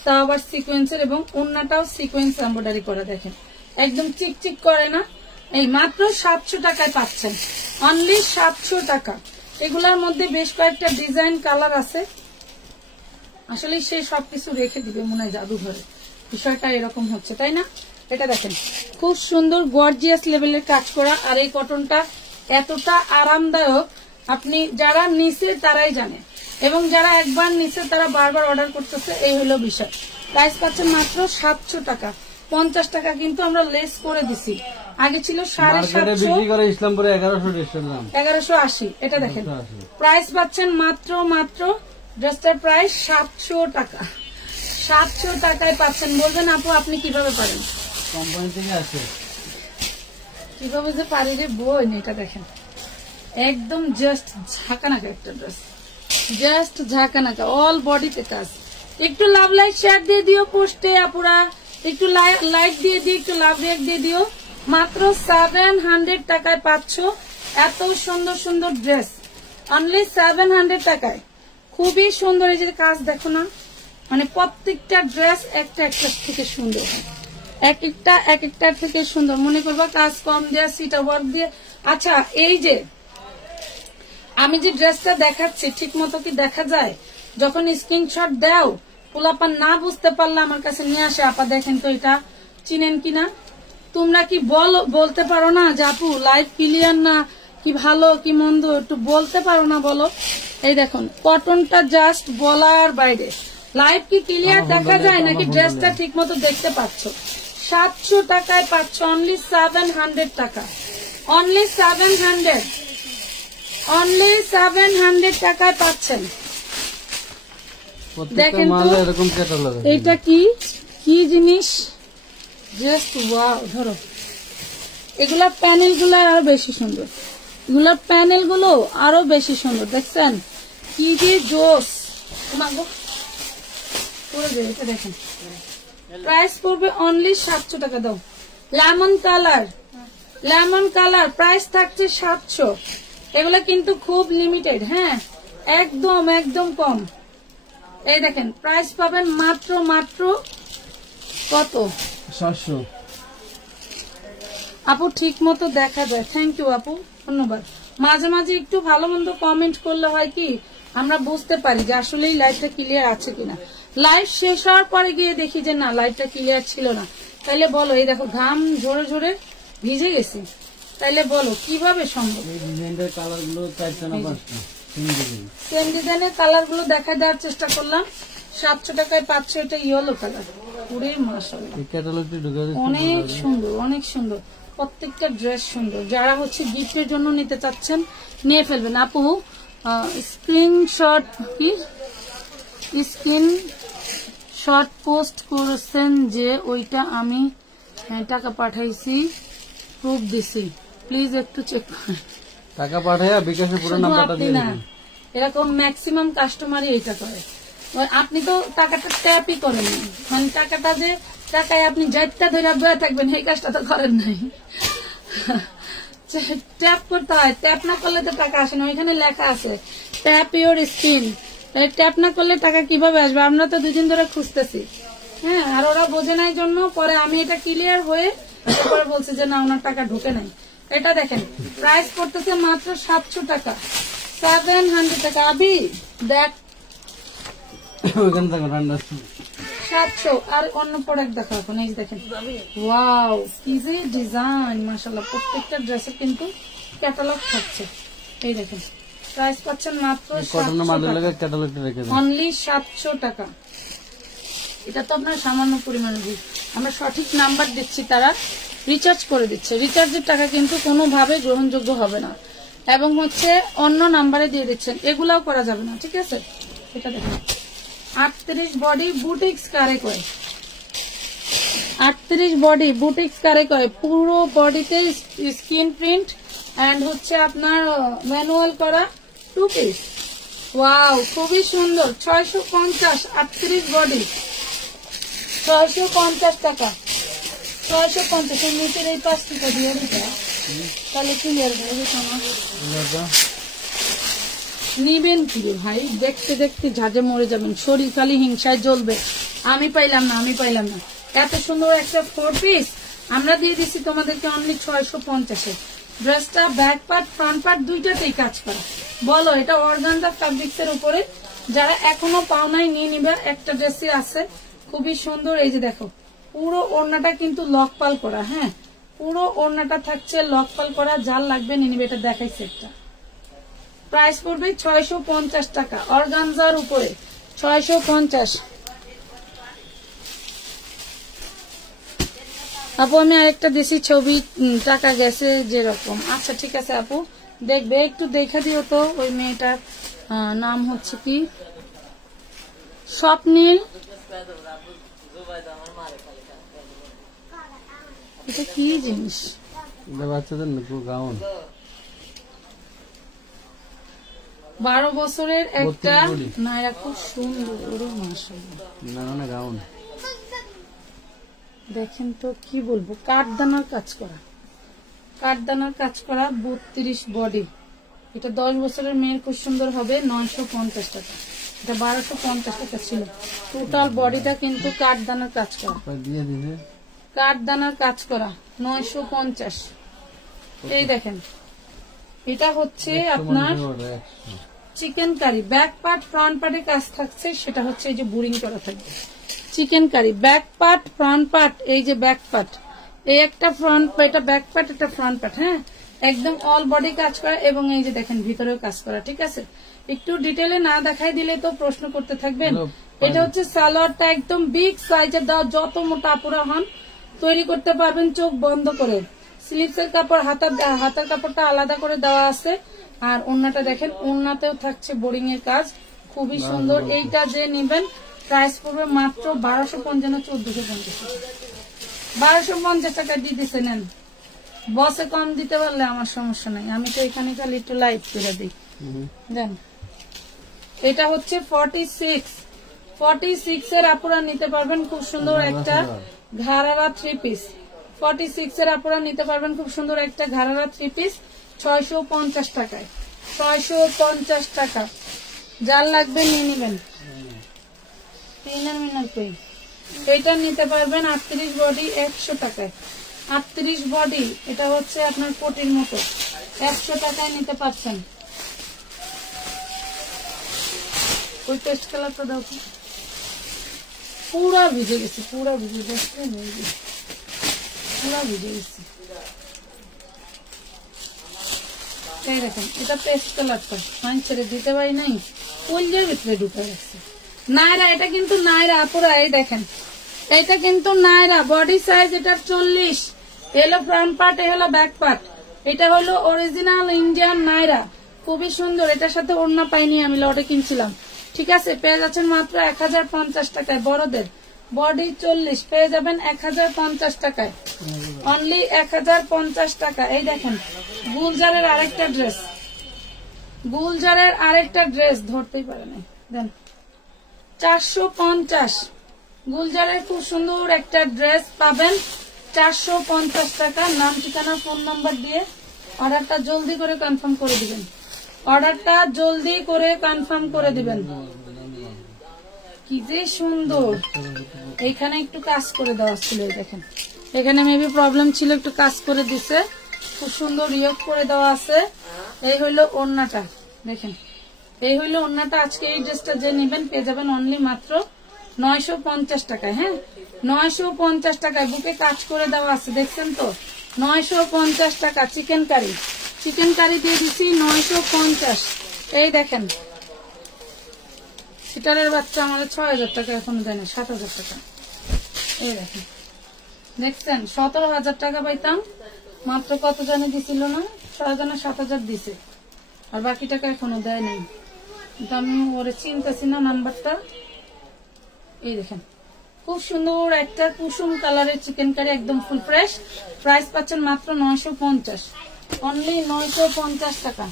তা আবার সিকোয়েন্সের, এবং ওড়নাটাও সিকোয়েন্স এমব্রয়ডারি করা। দেখেন একদম চিকচিক করে না। এই মাত্র 700 টাকায় পাচ্ছেন, অনলি 700 টাকা। এগুলার মধ্যে বেশ কয়েকটা ডিজাইন কালার আছে। আসলে সে সবকিছু রেখে দিবে মনে হয় জাদুঘরে, বিষয়টা এরকম হচ্ছে, তাই না? এটা দেখেন খুব সুন্দর গর্জিয়াস লেভেলের কাজ করা, আর এই কটনটা এতটা আরামদায়ক আপনি যারা নিছে তারাই জানে, এবং যারা একবার নিছে তারা বারবার অর্ডার করতেছে। এই হলো বিষয়। প্রাইস পাচ্ছেন মাত্র 700 টাকা। 50 টাকা কিন্তু আমরা লেস করে দিছি, আগে ছিল 750, ইসলামপুরে 1180। এটা দেখেন প্রাইস পাচ্ছেন মাত্র ড্রেসটার প্রাইস 700 টাকা। 700 টাকায় পাচ্ছেন। বলবেন আপু আপনি কিভাবে পারেন? কোম্পানি থেকে আসে, কিভাবে যে পারি রে বই। এটা দেখেন একদম জাস্ট ঝাঁকানাকা একটা ড্রেস, জাস্ট ঝাঁকানাকা, অল বডিতে কাজ। একটু লাভ লাইক শেয়ার দিয়ে দিও পোস্টে আপুরা, একটু লাইক দিয়ে দিও, একটু লাভ রেক দিয়ে দিও। মাত্র 700 টাকায় পাচ্ছ এত সুন্দর সুন্দর ড্রেস, অনলি 700 টাকায়। খুবই সুন্দর। এই যে কাজ দেখো না, মানে প্রত্যেকটা ড্রেস একটা থেকে সুন্দর, এক একটা থেকে সুন্দর। মনে করবা কাজ কম দেয়া, সিটা ওয়ার্ক দিয়ে। আচ্ছা, এই যে আমি যে ড্রেসটা দেখাচ্ছি ঠিক মতো কি দেখা যায়? যখন স্ক্রিনশট দাও, পোলাপান না বুঝতে পারলে আমার কাছে নিয়ে আসে, আপা দেখেন তো এটা চিনেন কিনা। তোমরা কি বলতে পারো না যে আপু লাইভ ক্লিয়ার না, কি ভালো কি মন্দ একটু বলতে পারো না? বলো। এই দেখুন কটনটা জাস্ট বলার বাইরে। লাইভ কি ক্লিয়ার দেখা যায় নাকি ড্রেসটা ঠিক মতো দেখতে পাচ্ছ? 700 টাকায় পাচ্ছ, অনলি 700 টাকা, অনলি 700 টাকায় পাচ্ছেন। দেখেন তো এটা কি জিনিস, জাস্ট ওয়াও। ধরো এগুলার প্যানেল গুলো আরো বেশি সুন্দর, এগুলার প্যানেল গুলো আরো বেশি সুন্দর। দেখছেন কি যে জোস। এটা দেখেন প্রাইস পড়বে অনলি 700 টাকা। দাও লেমন কালার প্রাইস থাকছে 700। এগুলা কিন্তু খুব লিমিটেড। হ্যাঁ, একদম কম। এই দেখেন প্রাইস পাবেন মাত্র কত? 700। আপু ঠিক মতো দেখা যায়। থ্যাংক ইউ আপু, ধন্যবাদ। মাঝে মাঝে একটু ভালো মন্দ কমেন্ট করলে হয় কি আমরা বুঝতে পারি যে আসলে লাইভটা ক্লিয়ার আছে কিনা। লাইভ শেষ হওয়ার পরে গিয়ে দেখি যে না, লাইভটা ক্লিয়ার ছিল না। তাইলে বলো, এই দেখো ঘাম ঝরে ঝরে ভিজে গেছি, তাইলে বলো কিভাবে সম্ভব? সেম ডিজাইনের কালার গুলো দেখা দেওয়ার চেষ্টা করলাম। 700 টাকায় পাচ্ছ এটা ইয়েলো কালার। পুরে মাশাআল্লাহ, অনেক সুন্দর, অনেক সুন্দর। প্রত্যেকটা ড্রেস সুন্দর। যারা গিফটের জন্য নিতে চাচ্ছেন নিয়ে ফেলবেন। আপু স্ক্রিনশট পোস্ট করেছেন যে ওইটা আমি টাকা পাঠাইছি, প্রুফ দিছি, প্লিজ একটু চেক করেন। টাকা পাঠাইয়া বিকাশে পুরো নাম্বারটা দিয়ে দিন। এরকম ম্যাক্সিমাম কাস্টমারই এটা করে। আপনি তো টাকাটা ট্যাপই করেন, মানে টাকাটা যে টাকায় আপনি যাইটা ধরে বয়ে থাকবেন এই কাজটা তো করেন নাই। ট্যাপ করতে হয়, ট্যাপ না করলে তো টাকা আসে না। ওইখানে লেখা আছে ট্যাপ ইউর স্ক্রিন। ট্যাপ না করলে টাকা কিভাবে আসবে? আমরা তো 2 দিন ধরে খুঁজতেছি। হ্যাঁ, আর ওরা বোঝে নাই জন্য পরে আমি এটা ক্লিয়ার হয়ে তারপরে বলছে যে না ওনার টাকা ঢুকে নাই। এটা দেখেন প্রাইস পড়তেছে মাত্র 700 টাকা, 700 টাকা। আবি দেখ ওইখানে থাকো ঠান্ডা 700। আর অন্য প্রোডাক্ট দেখো এখন, এই যে দেখেন ওয়াও কি যে ডিজাইন, মাশাআল্লাহ প্রত্যেকটা ড্রেসের কিন্তু ক্যাটালগ থাকছে। এই দেখেন প্রাইস পাচ্ছেন মাত্র কটনের মালের লাগে ক্যাটালগটা রেখে দেন অনলি 700 টাকা। এটা তো আপনার সামান্য পরিমাণে দিই, আমরা সঠিক নাম্বার দিচ্ছি, তারা রিচার্জ করে দিচ্ছে। রিচার্জের টাকা কিন্তু কোনোভাবে গ্রহণযোগ্য হবে না, এবং হচ্ছে অন্য নাম্বারে দিয়ে দিচ্ছেন, এগুলাও করা যাবে না, ঠিক আছে। এটা দেখেন 38 বডি বুটিক্স কারে কয়, 38 বডি বুটিক্স কারে কয়, পুরো বডিতে স্ক্রিন প্রিন্ট এন্ড হচ্ছে আপনার ম্যানুয়াল করা 2 পিস। ওয়াও খুবই সুন্দর, 650, 38 বডি 650 টাকা, 650। এর নিচের এই 5 টাকা দিয়ে দিতে তাহলে ক্লিয়ার হয়ে যেত না। নিবেন কি রে ভাই, দেখতে দেখতে ঝাঁঝে মরে যাবেন, শরীর খালি হিংসায় জ্বলবে। আমি পাইলাম না, আমি পাইলাম না। এত সুন্দর একটা 4 পিস আমরা দিয়ে দিচ্ছি তোমাদেরকে অনলি 650-এ। ড্রেসটা ব্যাক পার্ট ফ্রন্ট পার্ট দুইটাতেই কাজ করা। বলো এটা অর্গানজা ফ্যাব্রিক্স এর উপরে, যারা এখনো পাও নাই নিয়ে নিবে। একটা ড্রেসই আছে খুবই সুন্দর, এই যে দেখো পুরো ওড়নাটা কিন্তু লকপাল করা, হ্যাঁ পুরো ওড়নাটা থাকছে লকপাল করা। যার লাগবে নিয়ে নিবে, এটা দেখাইছে একটা। প্রাইস পড়বে 650 টাকা, অর্গানজার উপরে 650। আপু আমি আরেকটা দেশি ছবি, টাকা গেছে যেরকম। আচ্ছা ঠিক আছে আপু, দেখবে একটু দেখা দিও তো। ওই মেয়েটার নাম হচ্ছে কি, স্বপ্নীল। এটা কি জিনিস, বাচ্চাদের গাউন 12 বছরের একটা নায়রা, খুব সুন্দর। ওরে মাশাআল্লাহ, না গাউন দেখেন তো কি বলবো, কাঠদানার কাজ করা, কাঠদানার কাজ করা 32 বডি। এটা 10 বছরের মেয়ের খুব সুন্দর হবে, 950 টাকা। এটা 1250 টাকা ছিল। টোটাল বডিটা কিন্তু কাঠদানার কাজ করা, দিয়ে দিলে কাঠদানার কাজ করা 950। এই দেখেন এটা হচ্ছে আপনার chikankari, back part front পার্টে কাজ থাকছে, সেটা হচ্ছে এই যে বোরিং করা থাকবে। Chikankari back part front part, এই যে ব্যাক পার্ট, এই একটা ফ্রন্ট, এটা ব্যাক পার্ট, এটা ফ্রন্ট পার্ট, হ্যাঁ একদম অল বডি কাজ করা। এবং এই যে দেখেন ভিতরেও কাজ করা, ঠিক আছে। একটু ডিটেলে না দেখাই দিলে তো প্রশ্ন করতে থাকবেন। এটা হচ্ছে সালোয়ারটা একদম বিগ সাইজের দাও, যত মোটা আপুরা হন তৈরি করতে পারবেন চোখ বন্ধ করে। স্লিভসের কাপড়, হাতার কাপড়টা আলাদা করে দেওয়া আছে। আর ওড়নাটা দেখেন, ওড়নাতেও থাকছে বোরিং এর কাজ, খুবই সুন্দর। এইটা যে নেবেন প্রাইস পড়বে মাত্র 1250 না 1450 টাকা। 1250 টাকা দিয়ে দিচ্ছে, নেন। বসে কম দিতে পারলে আমার সমস্যা নাই, আমি তো এখানে খালি একটু লাইট করে দিই, দেন। এটা হচ্ছে 46 এর আপুরা নিতে পারবেন খুব সুন্দর একটা ঘাড়ারা 3 পিস। 46 এর আপুরা নিতে পারবেন খুব সুন্দর একটা ঘাড়ারা 3 পিস 650 টাকায়, 650 টাকা। যার লাগবে নিয়ে নিবেন। এইটা নিতে পারবেন 38 বডি 100 টাকায়, 38 বডি। এটা হচ্ছে আপনার কোটির মতো, 100 টাকায় নিতে পারছেন। ওই টেস্ট কালারটা দাও, পুরা ভিজে গেছে, পুরা ভিজে গেছে, পুরা ভিজে গেছে। এই দেখেন এটা পেস্ট কালারটা, মাইন ছেড়ে দিতে পারি নাই, কলজের ভিতরে ঢুকে গেছে। নায়রা, এটা কিন্তু নায়রা আপুরা, এই দেখেন এটা কিন্তু নায়রা, বডি সাইজ এটা 40। এলো ফ্রন্ট পার্ট, এ হলো ব্যাক পার্ট। এটা হলো অরিজিনাল ইন্ডিয়ান নায়রা, খুবই সুন্দর। এটার সাথে ওড়না পাইনি, আমি লটে কিনছিলাম, ঠিক আছে। পেয়ে যাচ্ছেন মাত্র 1050 টাকায়। বড়দের বডি 40 পেয়ে যাবেন 1050 টাকায়, অনলি 1050 টাকা। এই দেখেন গুলজারের আরেকটা ড্রেস, গুলজারের আরেকটা ড্রেস ধরতেই পারে না, দেন 450। গুলজারের খুব সুন্দর একটা ড্রেস পাবেন 450 টাকা। নাম ঠিকানা ফোন নাম্বার দিয়ে অর্ডারটা জলদি করে কনফার্ম করে দিবেন, অর্ডারটা জলদি করে কনফার্ম করে দিবেন। কি যে সুন্দর, এইখানে একটু কাজ করে দেওয়া ছিল, দেখেন এখানে মেবি প্রবলেম ছিল, একটু কাজ করে দিছে, খুব সুন্দর রিয়োগ করে দেওয়া আছে। এই হইলো ওড়নাটা, দেখেন এই হইলো ওড়নাটা। আজকে এই ড্রেসটা যে নেবেন পেয়ে যাবেন অনলি মাত্র 950 টাকায়। হ্যাঁ 950 টাকায় বুকে কাজ করে দেওয়া আছে, দেখছেন তো 950 টাকা। চিকেন কারি দিয়ে দিচ্ছি 950। এই দেখেন সিটারের বাচ্চা আমাদের 6000 টাকা এখনো দেয় না, 7000 টাকা। এই দেখেন দেখছেন 17000 টাকা পাইতাম, মাত্র কত জানি দিছিল না, 7000 দিছে, আর বাকি টাকা এখনো দেয় নাই। কিন্তু আমি ওরে চিনতেছি না নাম্বারটা। এই দেখেন খুব সুন্দর একটা কুসুম কালারের চিকেন কারি, একদম ফুল ফ্রেশ। প্রাইস পাচ্ছেন মাত্র 950, অনলি 950 টাকা,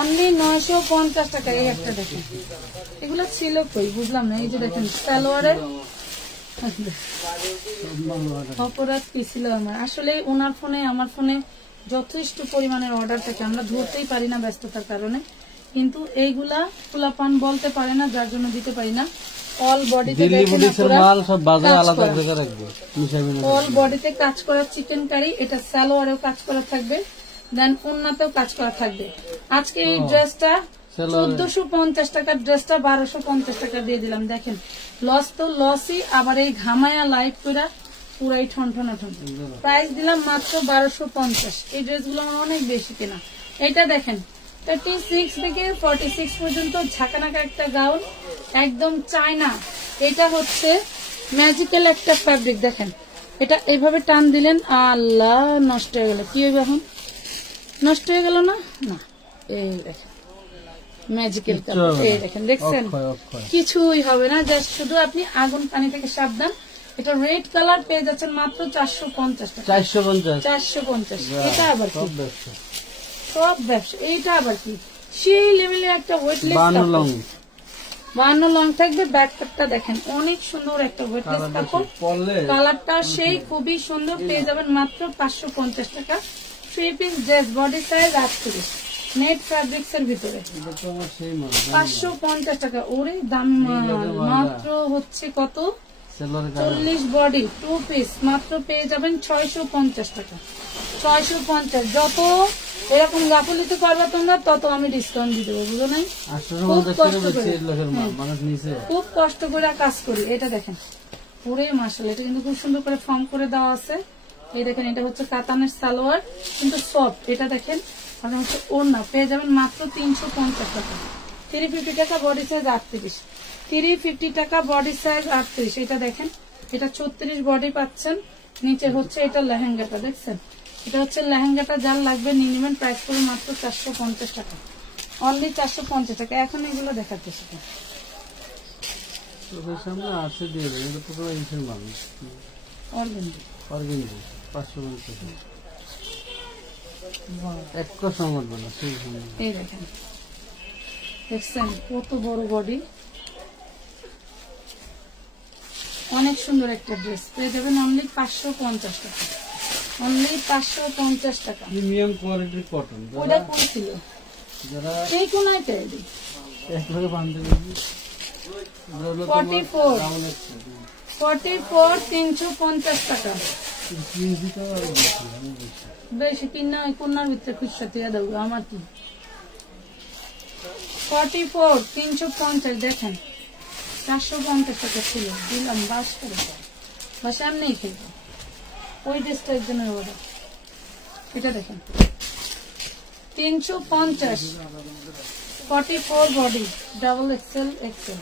অনলি 950 টাকা। এই একটা দেখেন, এগুলো ছিল কই বুঝলাম না। এই যে দেখেন সালোয়ারের অপরাধ কি ছিল আমার, আসলে ওনার ফোনে আমার ফোনে যথেষ্ট পরিমাণের অর্ডার থাকে, আমরা ধরতেই পারি না ব্যস্ততার কারণে। কিন্তু এইগুলা পোলাপান বলতে পারে না, যার জন্য দিতে পারি না। অল বডিতে অল বডিতে কাজ করা চিকেন কারি, এটা সালোয়ারেও কাজ করা থাকবে, দেন ওন্নাতেও কাজ করা থাকবে। আজকে এই ড্রেসটা 1450 টাকার ড্রেসটা 1250 টাকা দিয়ে দিলাম। দেখেন লস তো লসই, আবার এই ঘামায়া লাইভ করে পুরাই ঠন। প্রাইস দিলাম মাত্র 1250। এই ড্রেসগুলো আমার অনেক বেশি কেনা। এটা দেখেন 36 থেকে 46 পর্যন্ত ঝাঁকানাকা একটা গাউন, একদম চায়না। এটা হচ্ছে ম্যাজিক্যাল একটা ফ্যাব্রিক, দেখেন এটা এইভাবে টান দিলেন, আল্লাহ নষ্ট হয়ে গেল। কি হইবে এখন, নষ্ট হয়ে গেল না? না, এই দেখেন ম্যাজিক্যাল কালার। এই দেখেন দেখছেন কিছুই হবে না, জাস্ট শুধু আপনি আগুন পানি থেকে সাবধান। এটা রেড কালার পেয়ে যাচ্ছেন মাত্র 450 টাকা। 450। এটা আবার কি, সব ব্যবসা। এইটা আবার কি, সেই লেভেলে একটা ওয়েটলেস 52 লং থাকবে। ব্যাকপ্যাকটা দেখেন অনেক সুন্দর একটা ওয়েটলেস কাপড়, কালারটা সেই খুবই সুন্দর। পেয়ে যাবেন মাত্র 550 টাকা। 3 piece dress, body size 38, net fabrics এর ভিতরে 550 টাকা। ওরে দাম মাত্র হচ্ছে কত, 40 বডি 2 পিস, মাত্র পেয়ে যাবেন 650 টাকা। 650। যত এরকম গাফুলিতে করবা তোমরা তত আমি ডিসকাউন্ট দিয়ে দেবো, বুঝো নাই? খুব কষ্ট করে কাজ করি। এটা দেখেন পুরে মাশাআল্লাহ, এটা কিন্তু খুব সুন্দর করে ফর্ম করে দেওয়া আছে। এই দেখেন এটা হচ্ছে কাতানের সালোয়ার, কিন্তু সফট। এটা দেখেন আর হচ্ছে ওড়না, পেয়ে যাবেন মাত্র 350 টাকা। 350 টাকা বডি সাইজ 38, 350 টাকা বডি সাইজ 38। এটা দেখেন এটা 36 বডি পাচ্ছেন। নিচে হচ্ছে এটা লেহেঙ্গাটা, দেখছেন এটা হচ্ছে লেহেঙ্গাটা, যার লাগবে নিয়ে নেবেন। প্রাইস করে মাত্র 450 টাকা, অনলি 450 টাকা। এখন এগুলো দেখাচ্ছে এই দেখেন, দেখছেন কত বড় বডি, অনেক সুন্দর একটা ড্রেস। পেয়ে যাবেন অনলি 550 টাকা, অনলি 550 টাকা। প্রিমিয়াম কোয়ালিটির কটন, ওটা কোন ছিল, এই কোনায় তৈরি 44 350 টাকা। বেশি কিনা ওই কোনার ভিতরে খুচরা দিয়ে দেবো, আমার কি 44 350। দেখেন 450 টাকা ছিল, দিলাম 22 করে, বাস এমনি খেলবো। ওই ড্রেসটা একজনের ওরা, এটা দেখেন 350, 44 বডি, ডাবল এক্সেল এক্সেল।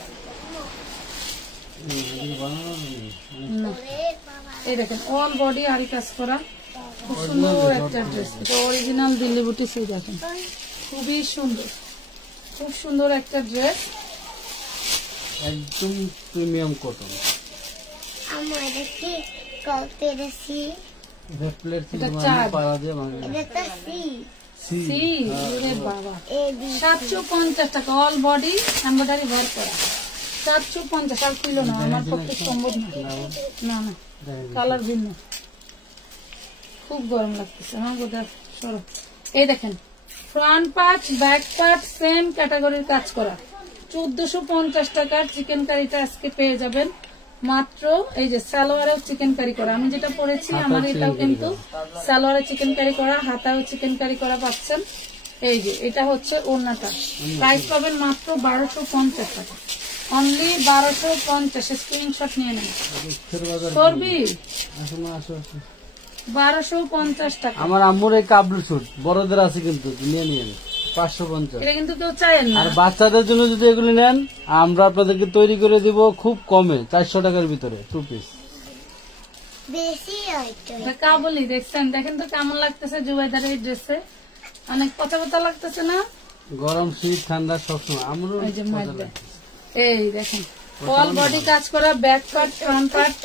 এই দেখেন অল বডি আরি কাজ করা, খুব সুন্দর একটা ড্রেস। এটা অরিজিনাল দিল্লি বুটি, সেই দেখেন খুবই সুন্দর, খুব সুন্দর একটা ড্রেস, একদম প্রিমিয়াম কটন। সি বাবা 750 টাকা, অল বডি এমব্রয়ডারি ওয়ার্ক করা, 750। আর কিলো না, আমার পক্ষে সম্ভব না, না না কালার ভিন্ন, খুব গরম লাগতেছে আমার বোধহয়। সরো, এই দেখেন front part back part same ক্যাটাগরির কাজ করা, 1450 টাকার চিকেন কারিটা আজকে পেয়ে যাবেন মাত্র এই যে সালোয়ারেও চিকেন কারি করা, আমি যেটা পরেছি আমার এটাও কিন্তু সালোয়ারে চিকেন কারি করা, হাতাও চিকেন কারি করা পাচ্ছেন। এই যে এটা হচ্ছে ওড়নাটা, প্রাইস পাবেন মাত্র 1250 টাকা, অনলি 1250। স্ক্রিনশট নিয়ে নেন করবি 1250 টাকা। আমার আম্মুর এই কাবলু শুট বড়দের আছে কিন্তু, নিয়ে নিন 550। এটা কিন্তু কেউ চায়েন না। আর বাচ্চাদের জন্য যদি এগুলি নেন আমরা আপনাদেরকে তৈরি করে দিব খুব কমে 400 টাকার ভিতরে 2 পিস। কাবুলি দেখছেন, দেখেন তো কেমন লাগতেছে জুবাইদারের এই ড্রেসে, অনেক পচা পচা লাগতেছে না? গরম শীত ঠান্ডা সবসময় আমরা এই দেখেন অল বডি কাজ করা, ব্যাক পার্ট ফ্রন্ট পার্ট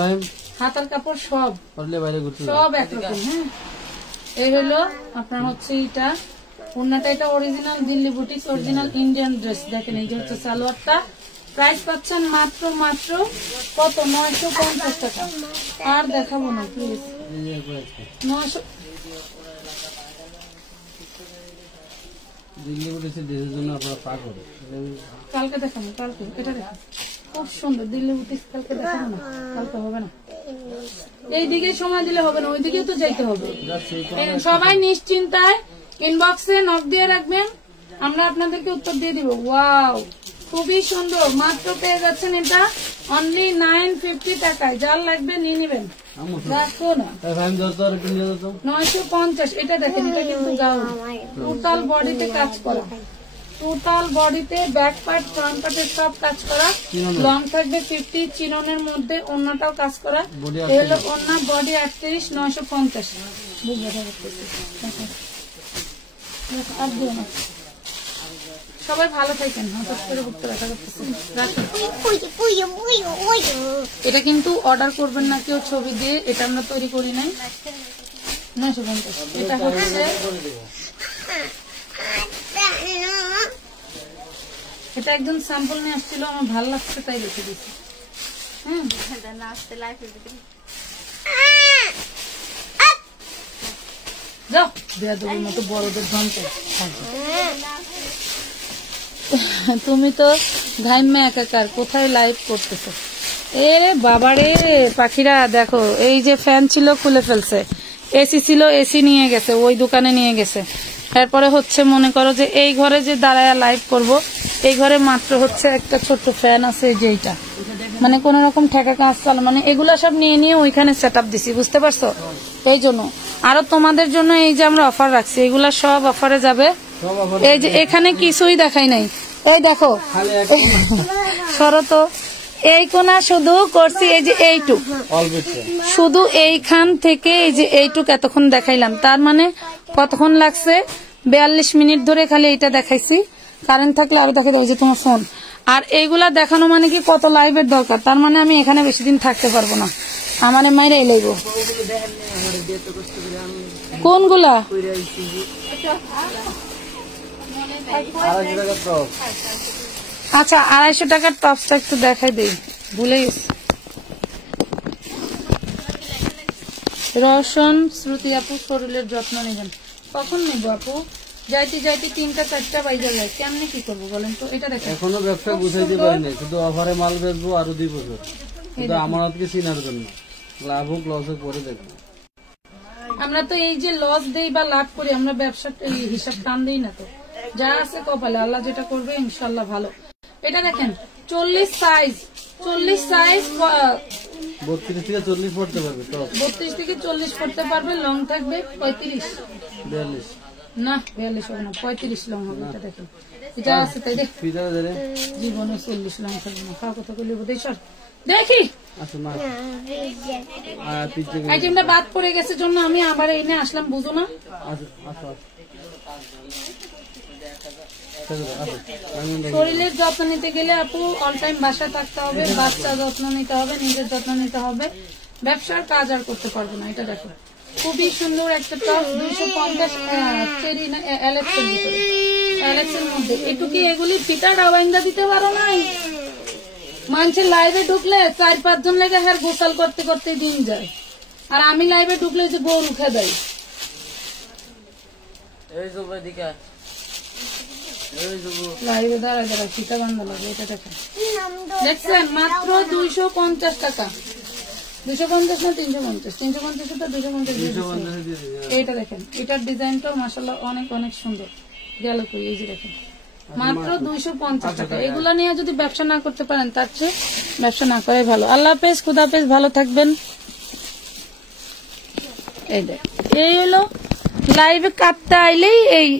ভাই হাতার কাপড় সব বাইরে ঘুরতে সব একরকম। হ্যাঁ, এই হলো আপনার হচ্ছে এটা ওড়নাটা, এটা original Delhi boutique original Indian dress. দেখেন এই যে হচ্ছে সালোয়ারটা, প্রাইস পাচ্ছেন মাত্র মাত্র কত 950 টাকা। আর দেখাবো না প্লিজ, 900 দিল্লি বুটিক্সের ড্রেসের জন্য আপনারা পাগল। কালকে দেখাবো, কালকে এটা দেখো খুব সুন্দর দিল্লি বুটিক্স, কালকে দেখাবো না, কালকে হবে না, এইদিকে সময় দিলে হবে না, ওইদিকেও তো যাইতে হবে। সবাই নিশ্চিন্তায় ইনবক্সে নক দিয়ে রাখবেন, আমরা আপনাদেরকে উত্তর দিয়ে দিব। ওয়াও খুবই সুন্দর, মাত্র পেয়ে যাচ্ছেন এটা অনলি 950 টাকায়। যার লাগবে নিয়ে নেবেন, রাখো না 950। এটা দেখেন, এটা কিন্তু গাউন, টোটাল বডিতে কাজ করা, টোটাল বডিতে ব্যাক পার্ট ফ্রন্ট পার্টের সব কাজ করা, লং থাকবে 50, চিননের মধ্যে অন্যটাও কাজ করা। এই হলো অন্য বডি 38, 950। আর দিও না, সবাই ভালো থাকেন। হঠাৎ করে বুকতে রাখা করতেছে, এটা কিন্তু অর্ডার করবেন না কেউ ছবি দিয়ে, এটা আমরা তৈরি করি নাই। 950 এটা হচ্ছে, এটা একদম স্যাম্পল নিয়ে আসছিল, আমার ভালো লাগছে তাই রেখে দিচ্ছি। যাও বেয়াদবির মতো বড়দের ধনতে, তুমি তো ঘাইমে একাকার, কোথায় লাইভ করতেছো? এ বাবারে পাখিরা দেখো, এই যে ফ্যান ছিল খুলে ফেলছে, এসি ছিল এসি নিয়ে গেছে, ওই দোকানে নিয়ে গেছে। এরপরে হচ্ছে মনে করো যে এই ঘরে যে দাঁড়ায় লাইভ করব, এই ঘরে মাত্র হচ্ছে একটা ছোট্ট ফ্যান আছে, যে এইটা মানে কোন রকম ঠেকা কাজ চাল, মানে এগুলা সব নিয়ে নিয়ে ওইখানে সেট আপ দিছি, বুঝতে পারছো? এই জন্য আরো তোমাদের জন্য এই যে আমরা অফার রাখছি, এগুলা সব অফারে যাবে। এই যে এখানে কিছুই দেখাই নাই, এই দেখো শরত এই কোনা শুধু করছি, এই যে এইটুক শুধু এইখান থেকে এই যে এইটুক এতক্ষণ দেখাইলাম, তার মানে কতক্ষণ লাগছে? 42 মিনিট ধরে খালি এইটা দেখাইছি। কারেন্ট থাকলে আরো দেখাই দেবো, যে তোমার ফোন। আর এইগুলা দেখানো মানে কি কত লাইভের দরকার, তার মানে আমি এখানে বেশি দিন থাকতে পারবো না, আমার মাইরাই লাগবো। কোনগুলা? আচ্ছা 250 টাকার টপসটা একটু দেখাই দেই, ভুলে গেছি। রওশন শ্রুতি আপু শরীরের যত্ন নেবেন, কখন নেব আপু? যাইতে যাইতে 3টা 4টা বাজে যায়, কেমনে কি করবো বলেন তো? এটা দেখেন এখনো ব্যবসা বুঝাইতে পারি নাই, শুধু অফারে মাল বেচবো আরো 2 বছর, শুধু আমানতকে চিনার জন্য, লাভ হোক লস হোক পরে দেখবো। আমরা তো এই যে লস দেই বা লাভ করি, আমরা ব্যবসার হিসাব টান দিই না, তো যা আছে কপালে, আল্লাহ যেটা করবে ইনশাল্লাহ ভালো। এটা দেখেন 40 সাইজ 32 থেকে 40 পড়তে পারবে, 32 থেকে 40 পড়তে পারবে, লং থাকবে 35 42 না 42 হবে না, 35 লং হবে। এটা দেখেন, এটা আছে তাই দেখ, জীবনে 40 লং থাকবে না, খাওয়া কথা করলে বোধ সর দেখি। আইটেমটা বাদ পড়ে গেছে জন্য আমি আবার এনে আসলাম, বুঝো না? শরীরের যত্ন নিতে গেলে আপু অল টাইম বাসায় থাকতে হবে, বাচ্চা যত্ন নিতে হবে, নিজের যত্ন নিতে হবে, ব্যবসার কাজ আর করতে পারবো না। এটা দেখো খুবই সুন্দর একটা টপ, 250 চেরি না অ্যালেক্সের ভিতরে, অ্যালেক্সের মধ্যে। এটুকি এগুলি ফিতা ডাবাইন্দা দিতে পারো নাই? মানুষের লাইভে ঢুকলে 4-5 জন লেগে হ্যাঁ গোসাল করতে করতে দিন যায়, আর আমি লাইভে ঢুকলে যে বউ রুখে দেয়। লাইভে দাঁড়ায় দাঁড়ায় ফিতা বান্ধা লাগে, এটা দেখেন দেখছেন মাত্র 250 টাকা। 250 না 350, 350 তো 250। এইটা দেখেন, এটার ডিজাইনটাও মাশাআল্লাহ অনেক অনেক সুন্দর। গেল কই, এই যে দেখেন মাত্র 250 টাকা। এগুলা নিয়ে যদি ব্যবসা না করতে পারেন তার চেয়ে ব্যবসা না করাই ভালো। আল্লাহ হাফেজ, খুদা হাফেজ, ভালো থাকবেন। এই দেখ, এই হলো লাইভে কাটতে আইলেই এই